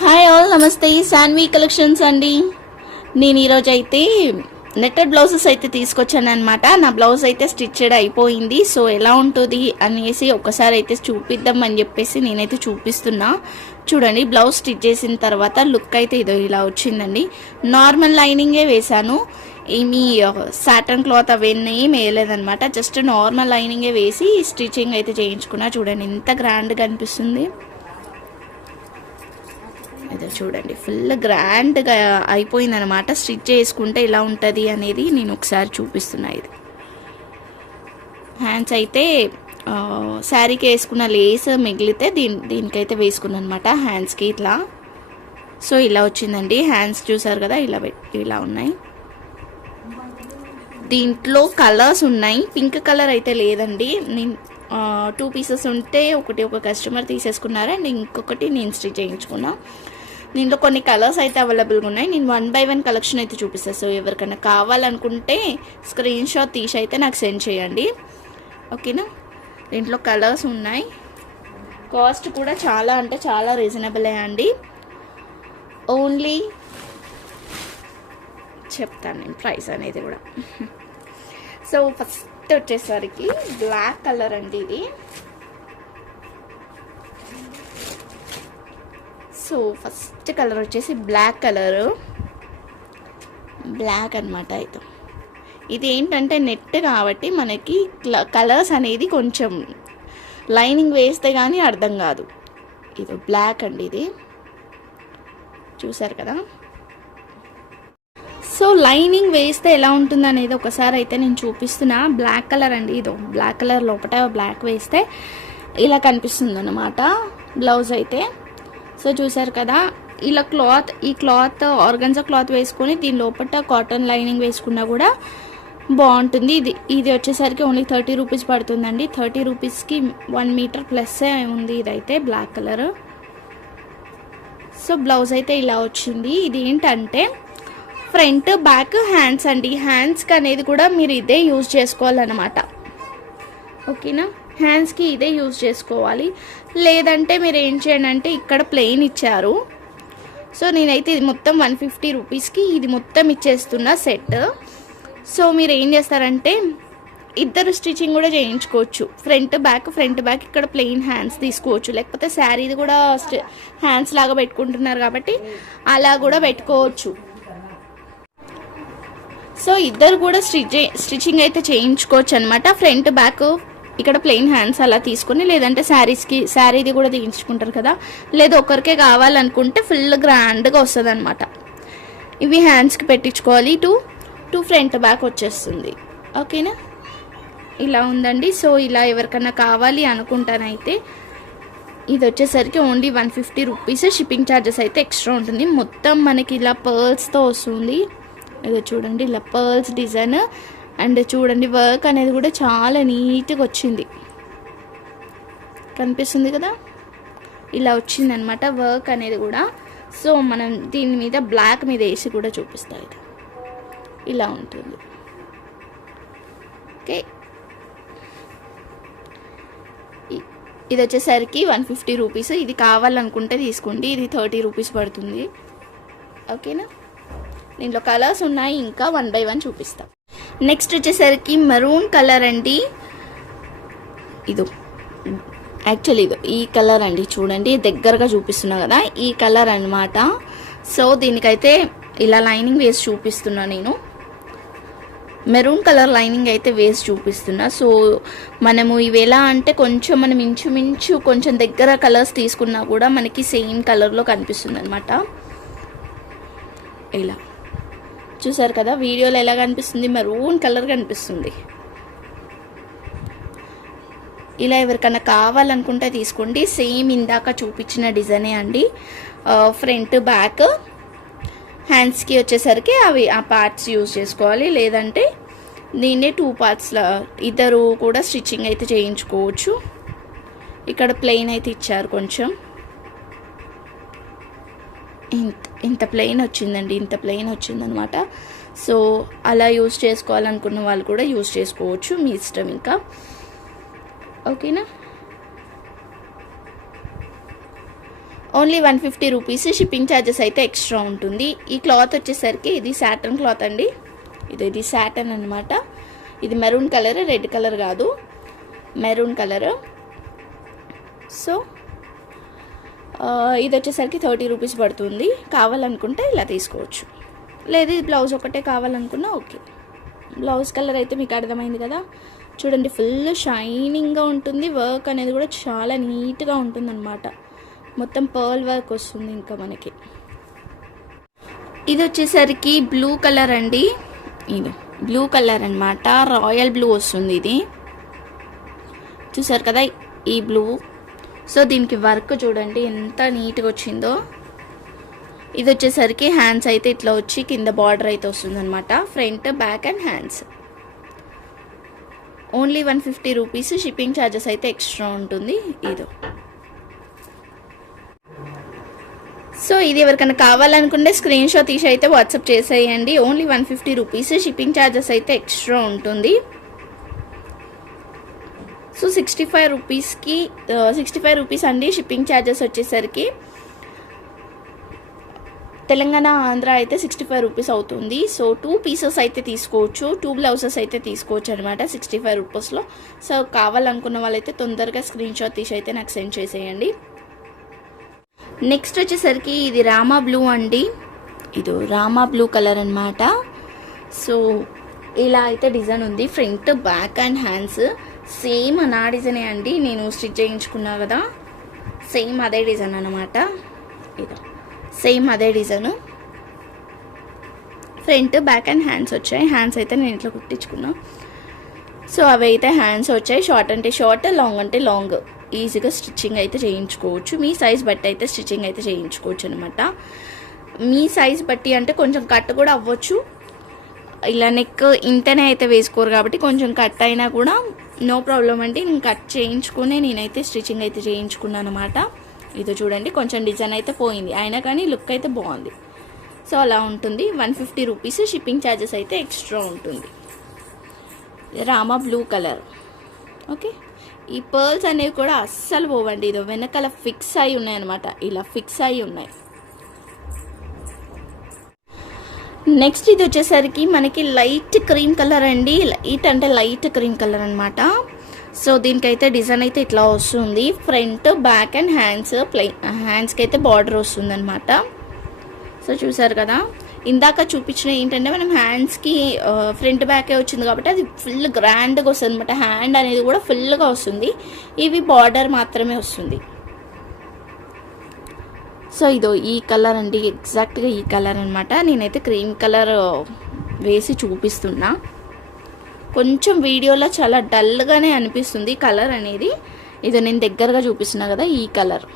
Hi all నమస్తే. Shanvi collections అండి. నేను ఈరోజు అయితే నెట్టెడ్ బ్లౌజెస్ అయితే తీసుకొచ్చాను అనమాట నా బ్లౌజ్ అయితే స్టిచ్డ్ అయిపోయింది. సో ఎలా ఉంటుంది అనేసి ఒకసారి అయితే చూపిద్దాం అని చెప్పేసి నేనైతే చూపిస్తున్నా. చూడండి బ్లౌజ్ స్టిచ్ చేసిన తర్వాత లుక్ అయితే ఇదో ఇలా వచ్చిందండి. నార్మల్ లైనింగే వేశాను. ఏమీ సాటన్ క్లాత్ అవన్నీ వేయలేదనమాట జస్ట్ నార్మల్ లైనింగే వేసి స్టిచ్చింగ్ అయితే చేయించుకున్నా. చూడండి ఎంత గ్రాండ్గా అనిపిస్తుంది. ఇదో చూడండి. ఫుల్ గ్రాండ్గా అయిపోయింది అనమాట స్టిచ్ చేసుకుంటే ఇలా ఉంటుంది అనేది నేను ఒకసారి చూపిస్తున్నా ఇది. హ్యాండ్స్ అయితే శారీకి వేసుకున్న లేస్ మిగిలితే దీని దీనికైతే వేసుకున్నాను అనమాట హ్యాండ్స్కి ఇట్లా. సో ఇలా వచ్చిందండి. హ్యాండ్స్ చూసారు కదా ఇలా పెట్టి ఇలా ఉన్నాయి. దీంట్లో కలర్స్ ఉన్నాయి. పింక్ కలర్ అయితే లేదండి. నేను టూ పీసెస్ ఉంటే ఒకటి ఒక కస్టమర్ తీసేసుకున్నారు అండ్ ఇంకొకటి నేను స్టిచ్ చేయించుకున్నా. దీంట్లో కొన్ని కలర్స్ అయితే అవైలబుల్గా ఉన్నాయి. నేను వన్ బై వన్ కలెక్షన్ అయితే చూపిస్తాను సో ఎవరికైనా కావాలనుకుంటే స్క్రీన్ షాట్ తీసి అయితే నాకు సెండ్ చేయండి. ఓకేనా దీంట్లో కలర్స్ ఉన్నాయి. కాస్ట్ కూడా చాలా అంటే చాలా రీజనబులే అండి. ఓన్లీ చెప్తాను నేను ప్రైస్ అనేది కూడా. సో ఫస్ట్ వచ్చేసరికి బ్లాక్ కలర్ అండి ఇది. సో ఫస్ట్ కలర్ వచ్చేసి బ్లాక్ కలరు. బ్లాక్ అనమాట అయితే ఇది. ఏంటంటే నెట్ కాబట్టి మనకి కలర్స్ అనేది కొంచెం లైనింగ్ వేస్తే కానీ అర్థం కాదు. ఇది బ్లాక్ అండి ఇది. చూసారు కదా? సో లైనింగ్ వేస్తే ఎలా ఉంటుంది అనేది ఒకసారి అయితే నేను చూపిస్తున్నా. బ్లాక్ కలర్ అండి ఇదో. బ్లాక్ కలర్ లోపల బ్లాక్ వేస్తే ఇలా కనిపిస్తుంది అనమాట బ్లౌజ్ అయితే. సో చూసారు కదా ఇలా క్లాత్ ఈ క్లాత్ ఆర్గన్జా క్లాత్ వేసుకొని దీని లోపల కాటన్ లైనింగ్ వేసుకున్నా కూడా బాగుంటుంది. ఇది ఇది వచ్చేసరికి ఓన్లీ థర్టీ రూపీస్ పడుతుందండి. థర్టీ రూపీస్కి వన్ మీటర్ ప్లస్ ఉంది ఇదైతే బ్లాక్ కలర్. సో బ్లౌజ్ అయితే ఇలా వచ్చింది. ఇది ఏంటంటే ఫ్రంట్ బ్యాక్ హ్యాండ్స్ అండి. హ్యాండ్స్కి అనేది కూడా మీరు ఇదే యూజ్ చేసుకోవాలన్నమాట. ఓకేనా? హ్యాండ్స్కి ఇదే యూజ్ చేసుకోవాలి. లేదంటే మీరు ఏం చేయండి అంటే ఇక్కడ ప్లెయిన్ ఇచ్చారు. సో నేనైతే ఇది మొత్తం వన్ ఫిఫ్టీ రూపీస్కి ఇది మొత్తం ఇచ్చేస్తున్న సెట్. సో మీరు ఏం చేస్తారంటే ఇద్దరు స్టిచ్చింగ్ కూడా చేయించుకోవచ్చు. ఫ్రంట్ బ్యాక్ ఫ్రంట్ బ్యాక్ ఇక్కడ ప్లెయిన్ హ్యాండ్స్ తీసుకోవచ్చు. లేకపోతే శారీది కూడా హ్యాండ్స్ లాగా పెట్టుకుంటున్నారు కాబట్టి అలా కూడా పెట్టుకోవచ్చు. సో ఇద్దరు కూడా స్టిచ్ స్టిచ్చింగ్ అయితే చేయించుకోవచ్చు అనమాట ఫ్రంట్ బ్యాక్ ఇక్కడ ప్లెయిన్ హ్యాండ్స్ అలా తీసుకొని లేదంటే శారీస్కి శారీది కూడా తీయించుకుంటారు కదా. లేదా ఒకరికే కావాలనుకుంటే ఫుల్ గ్రాండ్గా వస్తుంది అనమాట ఇవి హ్యాండ్స్కి పెట్టించుకోవాలి. టూ టూ ఫ్రంట్ బ్యాక్ వచ్చేస్తుంది. ఓకేనా ఇలా ఉందండి. సో ఇలా ఎవరికైనా కావాలి అనుకుంటానైతే ఇది వచ్చేసరికి only one fifty rupees shipping charges అయితే ఎక్స్ట్రా ఉంటుంది. మొత్తం మనకి ఇలా పర్ల్స్తో వస్తుంది. ఇది చూడండి ఇలా పర్ల్స్ డిజైన్ అండ్ చూడండి వర్క్ అనేది కూడా చాలా నీట్గా వచ్చింది. కనిపిస్తుంది కదా? ఇలా వచ్చింది అనమాట వర్క్ అనేది కూడా. సో మనం దీని మీద బ్లాక్ మీద వేసి కూడా చూపిస్తాయి ఇది ఇలా ఉంటుంది. ఓకే. ఇది వచ్చేసరికి వన్ ఫిఫ్టీ రూపీస్. ఇది కావాలనుకుంటే తీసుకోండి. ఇది థర్టీ రూపీస్ పడుతుంది. ఓకేనా? దీంట్లో కలర్స్ ఉన్నాయి. ఇంకా వన్ బై వన్ చూపిస్తాం. నెక్స్ట్ వచ్చేసరికి మెరూన్ కలర్ అండి. ఇదో యాక్చువల్లీ ఇదో ఈ కలర్ అండి. చూడండి దగ్గరగా చూపిస్తున్నా కదా ఈ కలర్ అనమాట సో దీనికైతే ఇలా లైనింగ్ వేసి చూపిస్తున్నా నేను. మెరూన్ కలర్ లైనింగ్ అయితే వేసి చూపిస్తున్నా. సో మనము ఇవి ఎలా అంటే కొంచెం మనం ఇంచుమించు కొంచెం దగ్గర కలర్స్ తీసుకున్నా కూడా మనకి సేమ్ కలర్లో కనిపిస్తుంది అనమాట ఇలా. చూసారు కదా వీడియోలో ఎలా కనిపిస్తుంది? మెరూన్ కలర్ కనిపిస్తుంది. ఇలా ఎవరికైనా కావాలనుకుంటే తీసుకోండి. సేమ్ ఇందాక చూపించిన డిజైనే అండి. ఫ్రంట్ బ్యాక్ హ్యాండ్స్కి వచ్చేసరికి అవి ఆ పార్ట్స్ యూజ్ చేసుకోవాలి. లేదంటే దీన్నే టూ పార్ట్స్లో ఇద్దరు కూడా స్టిచ్చింగ్ అయితే చేయించుకోవచ్చు. ఇక్కడ ప్లెయిన్ అయితే ఇచ్చారు కొంచెం. ఇంత. ఇంత ప్లెయిన్ వచ్చిందండి ఇంత ప్లెయిన్ వచ్చిందనమాట. సో అలా యూస్ చేసుకోవాలనుకున్న వాళ్ళు కూడా యూస్ చేసుకోవచ్చు మీ ఇష్టం ఇంకా. ఓకేనా? Only one fifty rupees shipping charges అయితే ఎక్స్ట్రా ఉంటుంది. ఈ క్లాత్ వచ్చేసరికి ఇది శాటన్ క్లాత్ అండి. ఇది ఇది శాటన్ అనమాట ఇది మెరూన్ కలర్ రెడ్ కలర్ కాదు. మెరూన్ కలర్ సో ఇది వచ్చేసరికి థర్టీ రూపీస్ పడుతుంది. కావాలనుకుంటే ఇలా తీసుకోవచ్చు. లేదు ఇది బ్లౌజ్ ఒకటే కావాలనుకున్నా ఓకే. బ్లౌజ్ కలర్ అయితే మీకు అర్థమైంది కదా? చూడండి ఫుల్ షైనింగ్గా ఉంటుంది. వర్క్ అనేది కూడా చాలా నీట్గా ఉంటుంది అనమాట మొత్తం పర్ల్ వర్క్ వస్తుంది ఇంకా మనకి. ఇది వచ్చేసరికి బ్లూ కలర్ అండి. ఇది బ్లూ కలర్ అన్నమాట. రాయల్ బ్లూ వస్తుంది ఇది. చూసారు కదా ఈ బ్లూ సో దీనికి వర్క్ చూడండి ఎంత నీట్గా వచ్చిందో. ఇది వచ్చేసరికి హ్యాండ్స్ అయితే ఇట్లా వచ్చి కింద బార్డర్ అయితే వస్తుందన్నమాట. Front back and hands only one fifty rupees shipping charges అయితే ఎక్స్ట్రా ఉంటుంది ఇది. సో ఇది ఎవరికైనా కావాలనుకుంటే స్క్రీన్ షాట్ తీసి అయితే వాట్సాప్ చేసేయండి. Only one fifty rupees shipping charges అయితే ఎక్స్ట్రా ఉంటుంది. సో సిక్స్టీ ఫైవ్ రూపీస్కి సిక్స్టీ ఫైవ్ రూపీస్ అండి షిప్పింగ్ ఛార్జెస్ వచ్చేసరికి. తెలంగాణ ఆంధ్ర అయితే సిక్స్టీ ఫైవ్ రూపీస్ అవుతుంది. సో టూ పీసెస్ అయితే తీసుకోవచ్చు. టూ బ్లౌజెస్ అయితే తీసుకోవచ్చు అనమాట సిక్స్టీ ఫైవ్ రూపీస్లో సో కావాలనుకున్న వాళ్ళైతే తొందరగా స్క్రీన్ షాట్ తీసి అయితే నాకు సెండ్ చేసేయండి. నెక్స్ట్ వచ్చేసరికి ఇది రామా బ్లూ అండి. ఇది రామా బ్లూ కలర్ అన్నమాట. సో ఇలా అయితే డిజైన్ ఉంది. Front back and hands same నా డిజైనే అండి నేను స్టిచ్ చేయించుకున్నా కదా. సేమ్ అదే డిజైన్ అనమాట ఇదో. సేమ్ అదే design. Front back and hands వచ్చాయి. హ్యాండ్స్ అయితే నేను ఇంట్లో కుట్టించుకున్నా. సో అవి అయితే హ్యాండ్స్ వచ్చాయి. షార్ట్ అంటే షార్ట్ లాంగ్ అంటే లాంగ్. ఈజీగా స్టిచ్చింగ్ అయితే చేయించుకోవచ్చు. మీ సైజ్ బట్టి అయితే స్టిచ్చింగ్ అయితే చేయించుకోవచ్చు అనమాట మీ సైజ్ బట్టి అంటే కొంచెం కట్ కూడా అవ్వచ్చు. ఇలా నెక్ ఇంతనే అయితే వేసుకోరు కాబట్టి కొంచెం కట్ అయినా కూడా నో ప్రాబ్లం అండి. నేను కట్ చేయించుకుని నేనైతే స్టిచ్చింగ్ అయితే చేయించుకున్నాను అనమాట ఇది చూడండి కొంచెం డిజైన్ అయితే పోయింది. అయినా కానీ లుక్ అయితే బాగుంది. సో అలా ఉంటుంది. One fifty rupees shipping charges అయితే ఎక్స్ట్రా ఉంటుంది. Rama blue colour. ఓకే? ఈ పర్ల్స్ అనేవి కూడా అస్సలు పోవండి. ఇది వెనకాల ఫిక్స్ అయి ఉన్నాయి అనమాట ఇలా ఫిక్స్ అయి ఉన్నాయి. నెక్స్ట్ ఇది వచ్చేసరికి మనకి లైట్ క్రీమ్ కలర్ అండి. లైట్ అంటే లైట్ క్రీమ్ కలర్ అనమాట సో దీనికైతే డిజైన్ అయితే ఇట్లా వస్తుంది. Front back and hands ply హ్యాండ్స్కి అయితే బార్డర్ వస్తుంది అనమాట సో చూసారు కదా? ఇందాక చూపించిన ఏంటంటే మనం హ్యాండ్స్కి ఫ్రంట్ బ్యాకే వచ్చింది కాబట్టి అది ఫుల్ గ్రాండ్గా వస్తుంది అనమాట హ్యాండ్ అనేది కూడా ఫుల్గా వస్తుంది. ఇవి బార్డర్ మాత్రమే వస్తుంది. సో ఇదో ఈ కలర్ అండి ఎగ్జాక్ట్గా ఈ కలర్ అనమాట నేనైతే క్రీమ్ కలర్ వేసి చూపిస్తున్నా. కొంచెం వీడియోలో చాలా డల్గానే అనిపిస్తుంది కలర్ అనేది. ఇది నేను దగ్గరగా చూపిస్తున్నా కదా ఈ కలర్.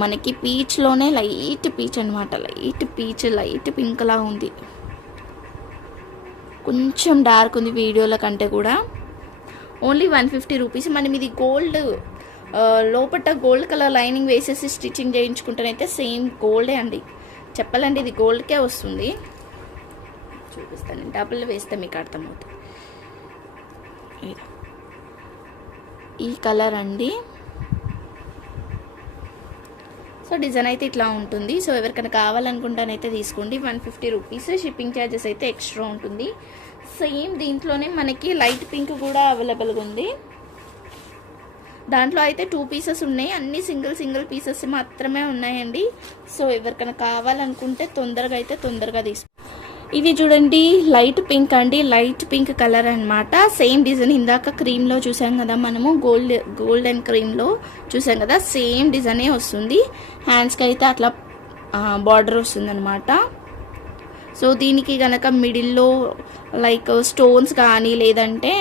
మనకి పీచ్లోనే లైట్ పీచ్ అనమాట లైట్ పీచ్ లైట్ పింక్లా ఉంది. కొంచెం డార్క్ ఉంది వీడియోల కంటే కూడా. Only one fifty rupees. మనం ఇది గోల్డ్ లోపల గోల్డ్ కలర్ లైనింగ్ వేసేసి స్టిచ్చింగ్ చేయించుకుంటేనైతే సేమ్ గోల్డే అండి. చెప్పాలండి ఇది గోల్డ్కే వస్తుంది. చూపిస్తాను డబుల్ వేస్తే మీకు అర్థమవుతుంది. ఈ కలర్ అండి. సో డిజైన్ అయితే ఇట్లా ఉంటుంది. సో ఎవరికైనా కావాలనుకుంటానైతే తీసుకోండి. One fifty rupees shipping charges అయితే ఎక్స్ట్రా ఉంటుంది. సేమ్ దీంట్లోనే మనకి లైట్ పింక్ కూడా అవైలబుల్గా ఉంది. దాంట్లో అయితే టూ పీసెస్ ఉన్నాయి. అన్ని సింగిల్ సింగిల్ పీసెస్ మాత్రమే ఉన్నాయండి. సో ఎవరికైనా కావాలనుకుంటే తొందరగా అయితే తొందరగా తీసుకో. ఇది చూడండి లైట్ పింక్ అండి. లైట్ పింక్ కలర్ అనమాట సేమ్ డిజైన్ ఇందాక క్రీమ్లో చూసాం కదా మనము. గోల్డ్ గోల్డెన్ క్రీమ్లో చూసాం కదా. సేమ్ డిజైనే వస్తుంది. హ్యాండ్స్కి అయితే అట్లా బార్డర్ వస్తుందన్నమాట. సో దీనికి కనుక మిడిల్లో లైక్ స్టోన్స్ కానీ లేదంటే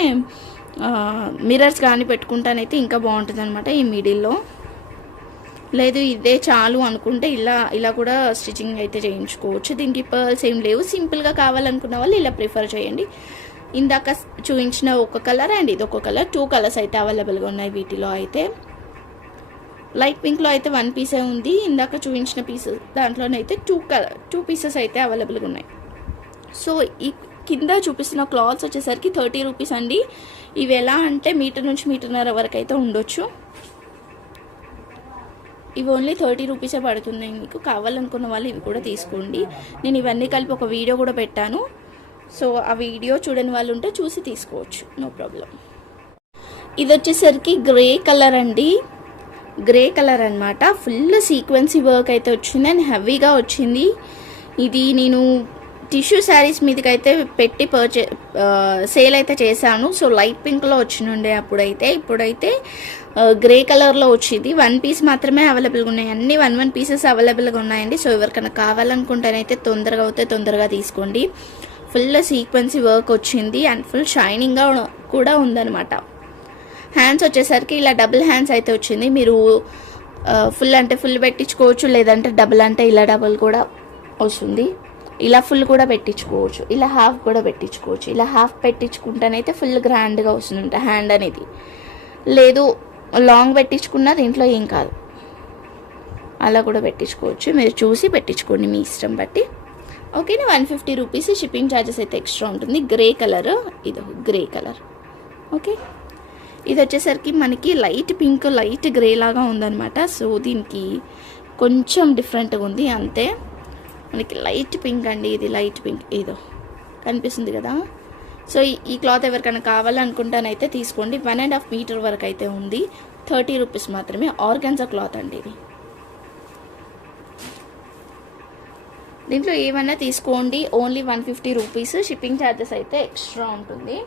మిర్రర్స్ కానీ పెట్టుకుంటానైతే ఇంకా బాగుంటుంది అనమాట ఈ మిడిల్లో లేదు ఇదే చాలు అనుకుంటే ఇలా ఇలా కూడా స్టిచ్చింగ్ అయితే చేయించుకోవచ్చు. దీనికి పర్ల్స్ ఏం లేవు. సింపుల్గా కావాలనుకున్న వాళ్ళు ఇలా ప్రిఫర్ చేయండి. ఇందాక చూపించిన ఒక కలర్ అండ్ ఇది ఒక కలర్ టూ కలర్స్ అయితే అవైలబుల్గా ఉన్నాయి వీటిలో అయితే. లైట్ పింక్లో అయితే వన్ పీసే ఉంది. ఇందాక చూపించిన పీసెస్ దాంట్లోనైతే టూ కలర్ టూ పీసెస్ అయితే అవైలబుల్గా ఉన్నాయి. సో ఈ కింద చూపిస్తున్న క్లాత్స్ వచ్చేసరికి థర్టీ రూపీస్ అండి. ఇవి ఎలా అంటే మీటర్ నుంచి మీటర్న్నర వరకు అయితే ఉండొచ్చు. ఇవి ఓన్లీ థర్టీ రూపీసే పడుతుంది. మీకు కావాలనుకున్న వాళ్ళు ఇవి కూడా తీసుకోండి. నేను ఇవన్నీ కలిపి ఒక వీడియో కూడా పెట్టాను. సో ఆ వీడియో చూడని వాళ్ళు ఉంటే చూసి తీసుకోవచ్చు. No problem. ఇది వచ్చేసరికి గ్రే కలర్ అండి. గ్రే కలర్ అనమాట ఫుల్ సీక్వెన్సీ వర్క్ అయితే వచ్చింది అండ్ హెవీగా వచ్చింది. ఇది నేను టిష్యూ శారీస్ మీదకి అయితే పెట్టి పర్చే సేల్ అయితే చేశాను. సో లైట్ పింక్లో వచ్చినుండే అప్పుడైతే ఇప్పుడైతే గ్రే కలర్లో వచ్చింది. వన్ పీస్ మాత్రమే అవైలబుల్గా ఉన్నాయి. అన్ని వన్ వన్ పీసెస్ అవైలబుల్గా ఉన్నాయండి. సో ఎవరికైనా కావాలనుకుంటేనైతే తొందరగా అవుతే తొందరగా తీసుకోండి. ఫుల్ సీక్వెన్సీ వర్క్ వచ్చింది అండ్ ఫుల్ షైనింగ్గా కూడా ఉందనమాట హ్యాండ్స్ వచ్చేసరికి ఇలా డబుల్ హ్యాండ్స్ అయితే వచ్చింది. మీరు ఫుల్ అంటే ఫుల్ పెట్టించుకోవచ్చు లేదంటే డబుల్ అంటే ఇలా డబుల్ కూడా వస్తుంది. ఇలా ఫుల్ కూడా పెట్టించుకోవచ్చు. ఇలా హాఫ్ కూడా పెట్టించుకోవచ్చు. ఇలా హాఫ్ పెట్టించుకుంటేనైతే ఫుల్ గ్రాండ్గా వస్తుంది హ్యాండ్ అనేది. లేదు లాంగ్ పెట్టించుకున్నా దీంట్లో ఏం కాదు. అలా కూడా పెట్టించుకోవచ్చు. మీరు చూసి పెట్టించుకోండి మీ ఇష్టం బట్టి. ఓకేనా one fifty rupees shipping charges అయితే ఎక్స్ట్రా ఉంటుంది. గ్రే కలర్ ఇది గ్రే కలర్ ఓకే ఇది వచ్చేసరికి మనకి లైట్ పింక్ లైట్ గ్రే లాగా ఉందన్నమాట. సో దీనికి కొంచెం డిఫరెంట్గా ఉంది. అంతే. మనకి లైట్ పింక్ అండి ఇది లైట్ పింక్ ఏదో కనిపిస్తుంది కదా. సో ఈ- క్లాత్ ఎవరికైనా కావాలనుకుంటానైతే తీసుకోండి. వన్ అండ్ హాఫ్ మీటర్ వరకు అయితే ఉంది. థర్టీ రూపీస్ మాత్రమే ఆర్గాన్జా క్లాత్ అండి ఇది. దీంట్లో ఏమైనా తీసుకోండి. Only one fifty rupees. Shipping charges అయితే ఎక్స్ట్రా ఉంటుంది.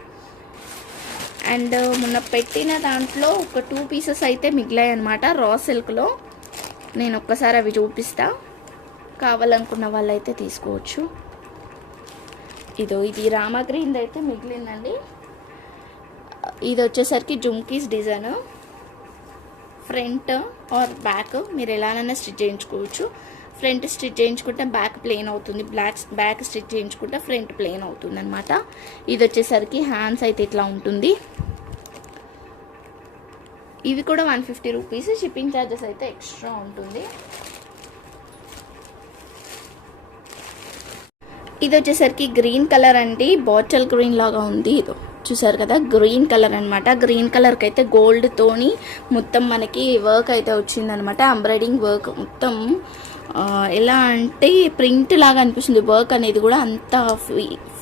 అండ్ మొన్న పెట్టిన దాంట్లో ఒక టూ పీసెస్ అయితే మిగిలాయి అనమాట రా సిల్క్లో. నేను ఒక్కసారి అవి చూపిస్తాను కావాలనుకున్న వాళ్ళైతే తీసుకోవచ్చు. ఇదో ఇది రామా అయితే మిగిలిందండి. ఇది వచ్చేసరికి jhumkis design. Front or back మీరు ఎలానైనా స్టిచ్ చేయించుకోవచ్చు. ఫ్రంట్ స్టిచ్ చేయించుకుంటే బ్యాక్ ప్లెయిన్ అవుతుంది. బ్లాక్ బ్యాక్ స్టిచ్ చేయించుకుంటే ఫ్రంట్ ప్లెయిన్ అవుతుంది అనమాట ఇది వచ్చేసరికి హ్యాండ్స్ అయితే ఇట్లా ఉంటుంది. ఇవి కూడా one fifty rupees. Shipping charges అయితే ఎక్స్ట్రా ఉంటుంది. ఇది వచ్చేసరికి గ్రీన్ కలర్ అండి. బాటిల్ గ్రీన్ లాగా ఉంది ఇదో. చూసారు కదా? గ్రీన్ కలర్ అనమాట గ్రీన్ కలర్కి అయితే గోల్డ్ తోని మొత్తం మనకి వర్క్ అయితే వచ్చిందనమాట ఎంబ్రాయిడింగ్ వర్క్ మొత్తం. ఎలా అంటే ప్రింట్ లాగా అనిపిస్తుంది. వర్క్ అనేది కూడా అంత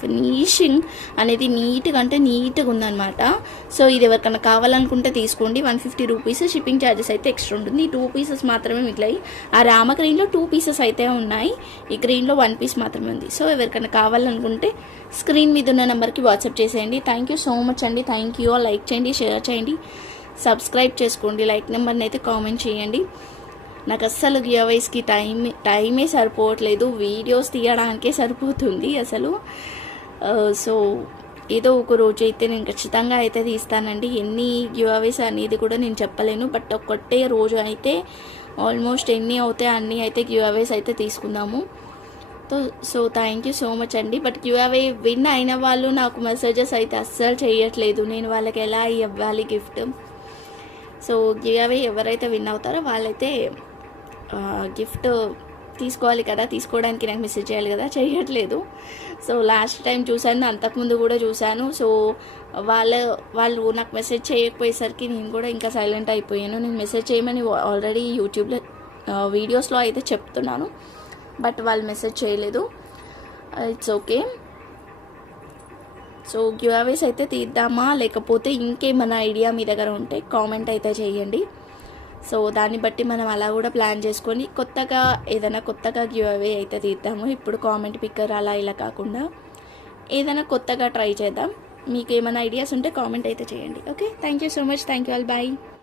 ఫినిషింగ్ అనేది నీట్గా అంటే నీట్గా ఉందన్నమాట. సో ఇది ఎవరికైనా కావాలనుకుంటే తీసుకోండి. One fifty rupees shipping charges అయితే ఎక్స్ట్రా ఉంటుంది. టూ పీసెస్ మాత్రమే మిగిలాయి ఆ రామ గ్రీన్లో టూ పీసెస్ అయితే ఉన్నాయి. ఈ గ్రీన్లో వన్ పీస్ మాత్రమే ఉంది. సో ఎవరికైనా కావాలనుకుంటే స్క్రీన్ మీద ఉన్న నెంబర్కి వాట్సాప్ చేసేయండి. థ్యాంక్ యూ సో మచ్ అండి. థ్యాంక్ యూ లైక్ చేయండి షేర్ చేయండి. సబ్స్క్రైబ్ చేసుకోండి. లైక్ నెంబర్ని అయితే కామెంట్ చేయండి. నాకు అస్సలు గియవైస్కి టైం టైమే సరిపోవట్లేదు. వీడియోస్ తీయడానికే సరిపోతుంది అసలు. Uh, సో ఏదో ఒక రోజు అయితే నేను ఖచ్చితంగా అయితే తీస్తానండి. ఎన్ని గివ్అవేస్ అనేది కూడా నేను చెప్పలేను. బట్ ఒక్కటే రోజు అయితే ఆల్మోస్ట్ ఎన్ని అవుతాయి అన్నీ అయితే గివ్అవేస్ అయితే తీసుకుందాము. So so thank you so much అండి. బట్ గివ్అవే విన్ అయిన వాళ్ళు నాకు మెసేజెస్ అయితే అస్సలు చేయట్లేదు. నేను వాళ్ళకి ఎలా ఇవ్వాలి గిఫ్ట్ సో గివ్అవే ఎవరైతే విన్ అవుతారో వాళ్ళైతే uh, గిఫ్ట్ తీసుకోవాలి కదా తీసుకోవడానికి నాకు మెసేజ్ చేయాలి కదా చేయట్లేదు. సో లాస్ట్ టైం చూశాను అంతకుముందు కూడా చూశాను. సో వాళ్ళ వాళ్ళు నాకు మెసేజ్ చేయకపోయేసరికి నేను కూడా ఇంకా సైలెంట్ అయిపోయాను. నేను మెసేజ్ చేయమని ఆల్రెడీ యూట్యూబ్లో వీడియోస్లో అయితే చెప్తున్నాను. బట్ వాళ్ళు మెసేజ్ చేయలేదు. ఇట్స్ ఓకే సో గివ్అవేస్ అయితే తీద్దామా? లేకపోతే ఇంకేమైనా ఐడియా మీ దగ్గర ఉంటే కామెంట్ అయితే చేయండి. సో దాన్ని బట్టి మనం అలా కూడా ప్లాన్ చేసుకొని కొత్తగా ఏదైనా కొత్తగా గివ్ అవే అయితే తీద్దాము. ఇప్పుడు కామెంట్ పిక్కర్ అలా ఇలా కాకుండా ఏదైనా కొత్తగా ట్రై చేద్దాం. మీకు ఏమైనా ఐడియాస్ ఉంటే కామెంట్ అయితే చేయండి. Okay? Thank you so much. Thank you all. Bye.